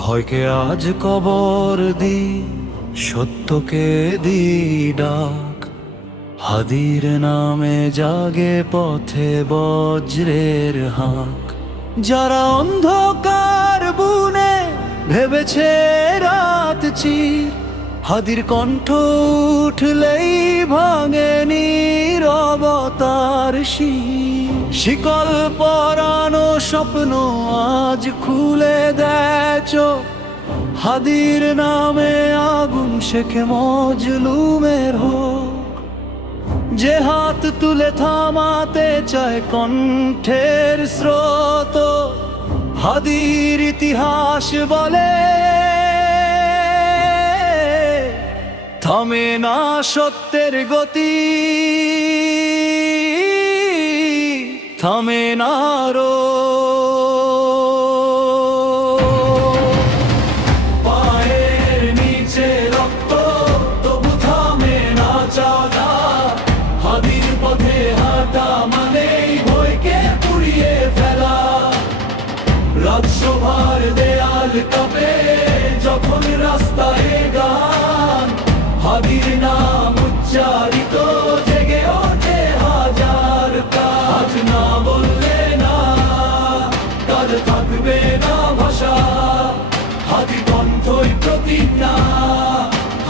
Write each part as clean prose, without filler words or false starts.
ভয়কে আজ কবর দি, সত্যকে দি ডাক। হাদির নামে জাগে পথে বজ্রের হাঁক। যারা অন্ধকার বুনে ভেবেছে রাত চির, হাদির কণ্ঠ উঠলেই ভাঙে নীরবতার শির। শিকল পরানো স্বপ্ন আজ খুলে দেয় চোখ, হাদির নামে আগুন শেখে মজলুমের হোক। যে হাত তুলে থামাতে চায় কণ্ঠের স্রোত, হাদির ইতিহাস বলে থামে না সত্যের গতি, থামে না রো। পায়ের নিচে রক্ত তবু থামে না চাঁদা, হাদির পথে হাঁটা মানেই ভয়কে পুড়িয়ে ফেলা। রাজসভার দেয়াল কাঁপে যখন রাস্তায় গান, হাদির নাম উচ্চারিত জেগে ওঠে হাজার কাজ। না বললে না কাল থাকবে না ভাষা, হাদি কণ্ঠই প্রতিজ্ঞা,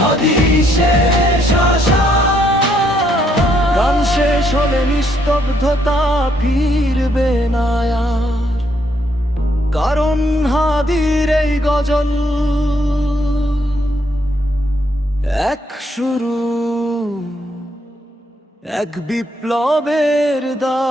হাদি শেষ আশা। গান শেষ হলে নিস্তব্ধতা ফিরবে না আর, কারণ হাদির এই গজল এক শুরু, এক বিপ্লবের দা।